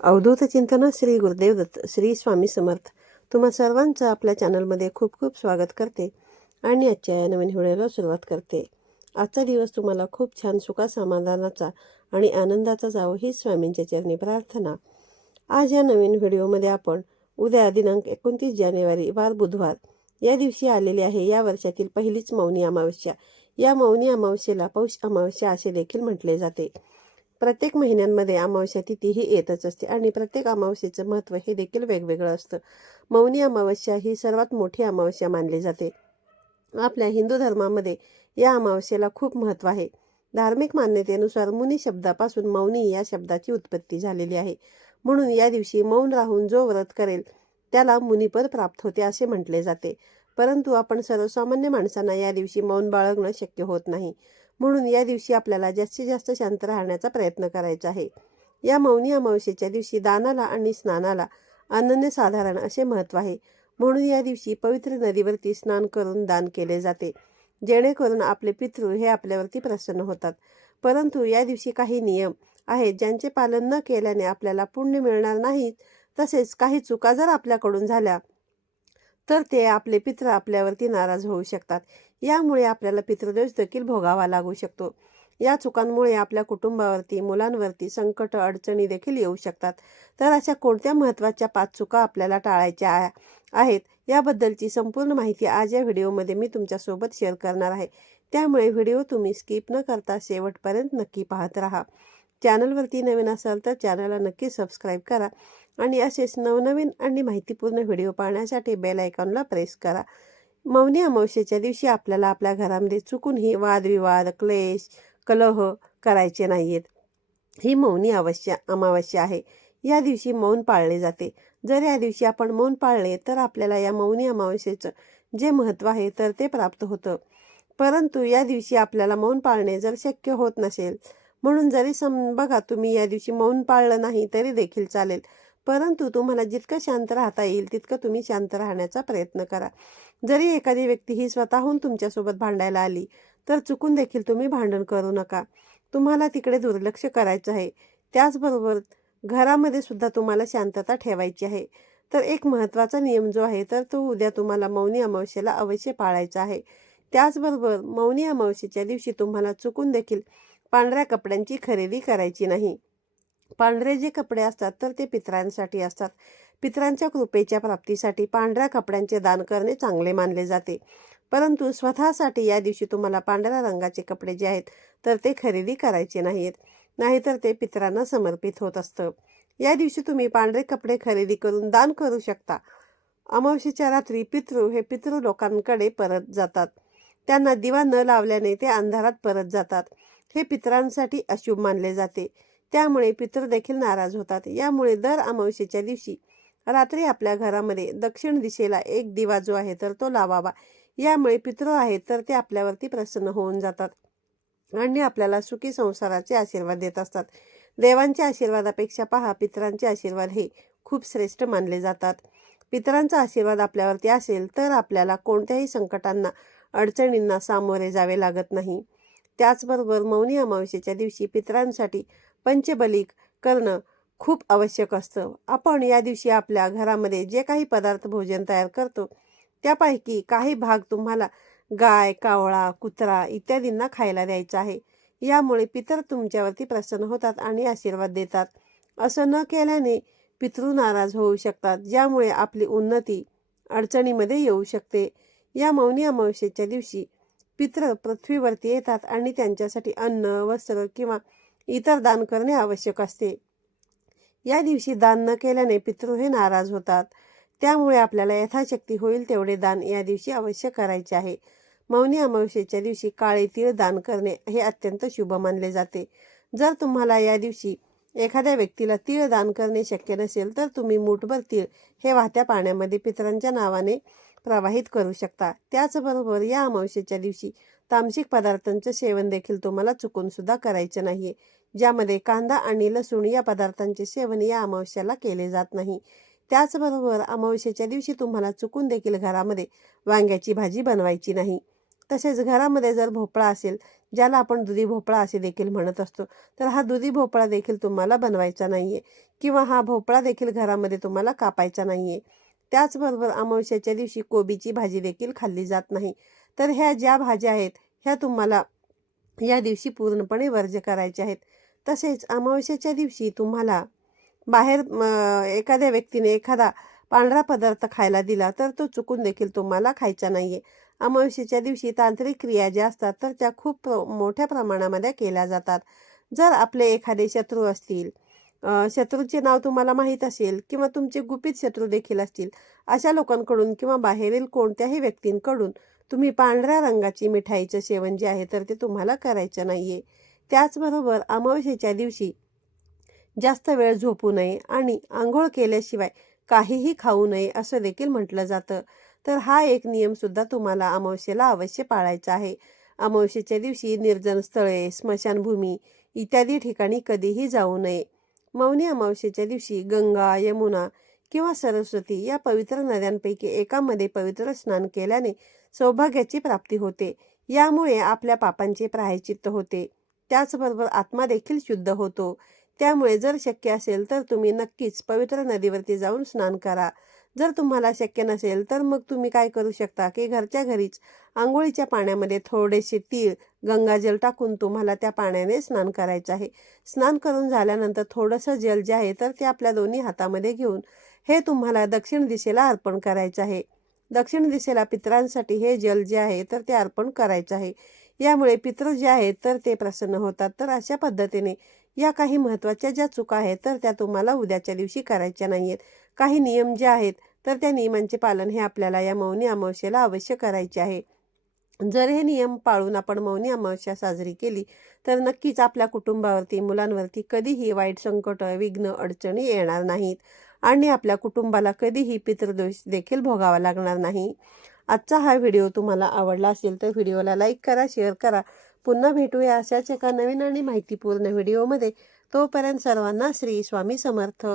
अवधूत चिंतन श्री गुरुदेव दत्त श्री स्वामी समर्थ. तुम्हा सर्वांचं आपल्या चॅनलमध्ये खूप खूप स्वागत करते आणि आजच्या या नवीन व्हिडिओला सुरुवात करते. आजचा दिवस तुम्हाला खूप छान सुखा समाधानाचा आणि आनंदाचा जावो ही स्वामींच्या चरणी प्रार्थना. आज या नवीन व्हिडिओमध्ये आपण उद्या दिनांक 29 जानेवारी वार बुधवार या दिवशी आलेली आहे या वर्षातील पहिलीच मौनी अमावस्या. या मौनी अमावस्येला पौष अमावस्या असे देखील म्हटले जाते. प्रत्येक महिन्यांमध्ये अमावस्या तिथी ही येतच असते आणि प्रत्येक अमावस्येचं महत्त्व हे देखील वेगवेगळं असतं. मौनी अमावस्या ही सर्वात मोठी अमावस्या मानली जाते. आपल्या हिंदू धर्मामध्ये या अमावस्येला खूप महत्त्व आहे. धार्मिक मान्यतेनुसार मुनी शब्दापासून मौनी या शब्दाची उत्पत्ती झालेली आहे. म्हणून या दिवशी मौन राहून जो व्रत करेल त्याला मुनिपद प्राप्त होते असे म्हटले जाते. परंतु आपण सर्वसामान्य माणसांना या दिवशी मौन बाळगणं शक्य होत नाही. म्हणून या दिवशी आपल्याला जास्तीत जास्त शांत राहण्याचा प्रयत्न करायचा आहे. या मौनी अमावस्येच्या दिवशी दानाला आणि स्नानाला अनन्यसाधारण असे महत्त्व आहे. म्हणून या दिवशी पवित्र नदीवरती स्नान करून दान केले जाते, जेणेकरून आपले पितृ हे आपल्यावरती प्रसन्न होतात. परंतु या दिवशी काही नियम आहेत ज्यांचे पालन न केल्याने आपल्याला पुण्य मिळणार नाही. तसेच काही चुका जर आपल्याकडून झाल्या तर ते आपले पितृ आपल्यावरती नाराज होऊ शकतात. यामुळे आपल्याला पितृदोष देखील भोगावा लागू शकतो. या चुकांमुळे आपल्या कुटुंबावरती, मुलांवरती संकट, अडचणी देखील येऊ शकतात. तर अशा कोणत्या महत्त्वाच्या 5 चुका आपल्याला टाळायच्या आहेत याबद्दलची संपूर्ण माहिती आज या व्हिडिओमध्ये मी तुमच्यासोबत शेअर करणार आहे. त्यामुळे व्हिडिओ तुम्ही स्किप न करता शेवटपर्यंत नक्की पाहत राहा. चॅनलवरती नवीन असाल तर चॅनलला नक्की सबस्क्राईब करा आणि असेच नवनवीन आणि माहितीपूर्ण व्हिडिओ पाहण्यासाठी बेल आयकॉनला प्रेस करा. मौनी अमावस्येच्या दिवशी आपल्याला आपल्या घरामध्ये चुकूनही वादविवाद, क्लेश, कलह करायचे नाहीत. ही मौनी अमावस्या आहे. या दिवशी मौन पाळले जाते. जर या दिवशी आपण मौन पाळले तर आपल्याला या मौनी अमावस्येचं जे महत्त्व आहे तर ते प्राप्त होतं. परंतु या दिवशी आपल्याला मौन पाळणे जर शक्य होत नसेल, म्हणून जरी बघा तुम्ही या दिवशी मौन पाळलं नाही तरी देखील चालेल. परंतु तुम्हाला जितकं शांत राहता येईल तितकं तुम्ही शांत राहण्याचा प्रयत्न करा. जरी एखादी व्यक्ती ही स्वतःहून तुमच्यासोबत भांडायला आली तर चुकून देखील तुम्ही भांडण करू नका. तुम्हाला तिकडे दुर्लक्ष करायचं आहे. त्याचबरोबर घरामध्ये सुद्धा तुम्हाला शांतता ठेवायची आहे. तर एक महत्त्वाचा नियम जो आहे तर तो उद्या तुम्हाला मौनी अमावस्येला अवश्य पाळायचा आहे. त्याचबरोबर मौनी अमावस्येच्या दिवशी तुम्हाला चुकून देखील पांढऱ्या कपड्यांची खरेदी करायची नाही. पांढरे जे कपडे असतात तर ते पितरांसाठी असतात. पितरांच्या कृपेच्या प्राप्तीसाठी पांढऱ्या कपड्यांचे दान करणे चांगले मानले जाते. परंतु स्वतःसाठी या दिवशी तुम्हाला पांढऱ्या रंगाचे कपडे जे आहेत तर ते खरेदी करायचे नाहीत, नाहीतर ते पितरांना समर्पित होत असतं. या दिवशी तुम्ही पांढरे कपडे खरेदी करून दान करू शकता. अमावस्येच्या रात्री हे पितृ लोकांकडे परत जातात. त्यांना दिवा न लावल्याने ते अंधारात परत जातात. हे पितरांसाठी अशुभ मानले जाते. त्यामुळे पितृ देखील नाराज होतात. यामुळे दर अमावस्येच्या दिवशी रात्री आपल्या घरामध्ये दक्षिण दिशेला एक दिवा जो आहे तर तो लावावा. यामुळे पितृ आहेत तर ते आपल्यावरती प्रसन्न होऊन जातात आणि आपल्याला सुखी संसाराचे आशीर्वाद देत असतात. देवांच्या आशीर्वादापेक्षा पहा, पितरांचे आशीर्वाद हे खूप श्रेष्ठ मानले जातात. पितरांचा आशीर्वाद आपल्यावरती असेल तर आपल्याला कोणत्याही संकटांना, अडचणींना सामोरे जावे लागत नाही. त्याचबरोबर मौनी अमावस्येच्या दिवशी पितरांसाठी पंचबली करणं खूप आवश्यक असतं. आपण या दिवशी आपल्या घरामध्ये जे काही पदार्थ भोजन तयार करतो त्यापैकी काही भाग तुम्हाला गाय, कावळा, कुत्रा इत्यादींना खायला द्यायचा आहे. यामुळे पितर तुमच्यावरती प्रसन्न होतात आणि आशीर्वाद देतात. असं न केल्याने पितृ नाराज होऊ शकतात, ज्यामुळे आपली उन्नती अडचणीमध्ये येऊ शकते. या मौनी अमावस्येच्या दिवशी पितृ पृथ्वीवरती येतात आणि त्यांच्यासाठी अन्न, वस्त्र किंवा इतर दान करणे आवश्यक असते. या दिवशी दान न केल्याने पितृ हे नाराज होतात. त्यामुळे आपल्याला यथाशक्ती होईल तेवढे दान या दिवशी अवश्य करायचे आहे. मौनी अमावस्येच्या दिवशी काळे तीळ दान करणे हे अत्यंत शुभ मानले जाते. जर तुम्हाला या दिवशी एखाद्या व्यक्तीला तीळ दान करणे शक्य नसेल तर तुम्ही मूठभर तीळ हे वाहत्या पाण्यामध्ये पितरांच्या नावाने प्रवाहित करू शकता. त्याचबरोबर या अमावस्येच्या दिवशी तामसिक पदार्थांचे सेवन देखील तुम्हाला चुकून सुद्धा करायचे नाहीये. ज्यामध्ये कांदा आणि लसूण या पदार्थांचे सेवन या अमावस्याला केले जात नाही. त्याचबरोबर अमावस्येच्या दिवशी तुम्हाला चुकून देखील घरामध्ये वांग्याची भाजी बनवायची नाही. तसेच घरामध्ये जर भोपळा असेल ज्याला आपण दुधी भोपळा असे देखील म्हणत असतो. तर हा दुधी भोपळा देखील तुम्हाला बनवायचा नाहीये किंवा हा भोपळा देखील घरामध्ये तुम्हाला कापायचा नाहीये. त्याचबरोबर अमावस्येच्या दिवशी कोबीची भाजी देखील खाल्ली जात नाही. तर ह्या ज्या भाज्या आहेत ह्या तुम्हाला या दिवशी पूर्णपणे वर्ज्य करायचे आहेत. तसेच अमावस्येच्या दिवशी तुम्हाला बाहेर एखाद्या व्यक्तीने एखादा पांढरा पदार्थ खायला दिला तर तो चुकून देखील तुम्हाला खायचा नाहीये. अमावस्येच्या दिवशी तांत्रिक क्रिया ज्या असतात तर त्या खूप मोठ्या प्रमाणामध्ये केल्या जातात. जर आपले एखादे शत्रू असतील, शत्रूचे नाव तुम्हाला माहीत असेल किंवा तुमचे गुपित शत्रू देखील असतील, अशा लोकांकडून किंवा बाहेरील कोणत्याही व्यक्तींकडून तुम्ही पांढऱ्या रंगाची मिठाईचं सेवन जे आहे तर ते तुम्हाला करायचं नाहीये. त्याचबरोबर अमावस्येच्या दिवशी जास्त वेळ झोपू नये आणि आंघोळ केल्याशिवाय काहीही खाऊ नये असं देखील म्हटलं जातं. तर हा एक नियम सुद्धा तुम्हाला अमावस्येला अवश्य पाळायचा आहे. अमावस्येच्या दिवशी निर्जन स्थळे, स्मशानभूमी इत्यादी ठिकाणी कधीही जाऊ नये. मौनी अमावस्येच्या दिवशी गंगा, यमुना किंवा सरस्वती या पवित्र नद्यांपैकी एकामध्ये पवित्र स्नान केल्याने सौभाग्याची प्राप्ती होते. यामुळे आपल्या पापांचे प्रायश्चित्त होते. त्याचबरोबर आत्मा देखील शुद्ध होतो. त्यामुळे जर शक्य असेल तर तुम्ही नक्कीच पवित्र नदीवरती जाऊन स्नान करा. जर तुम्हाला शक्य नसेल तर मग तुम्ही काय करू शकता की घरच्या घरीच आंघोळीच्या पाण्यामध्ये थोडेसे तीळ, गंगाजल टाकून तुम्हाला त्या पाण्याने स्नान करायचं आहे. स्नान करून झाल्यानंतर थोडंसं जल जे आहे तर ते आपल्या दोन्ही हातामध्ये घेऊन हे तुम्हाला दक्षिण दिशेला अर्पण करायचं आहे. दक्षिण दिशेला पितरांसाठी हे जल जे आहे तर ते अर्पण करायचं आहे. यामुळे पितृ जे आहेत तर ते प्रसन्न होतात. तर अशा पद्धतीने या काही महत्त्वाच्या ज्या चुका आहेत तर त्या तुम्हाला उद्याच्या दिवशी करायच्या नाहीयेत. काही नियम जे आहेत तर त्या नियमांचे पालन हे आपल्याला या मौनी अमावस्येला अवश्य करायचे आहे. जर हे नियम पाळून आपण मौनी अमावस्या साजरी केली तर नक्कीच आपल्या कुटुंबावरती, मुलांवरती कधीही वाईट संकट, विघ्न, अडचणी येणार नाहीत आणि आपल्या कुटुंबाला कधीही पितृदोष देखील भोगावा लागणार नाही. आजचा हा व्हिडिओ तुम्हाला आवडला असेल तर व्हिडिओला लाईक करा, शेअर करा. पुन्हा भेटूया अशाच एका नवीन आणि माहितीपूर्ण व्हिडिओमध्ये. तोपर्यंत सर्वांना श्री स्वामी समर्थ.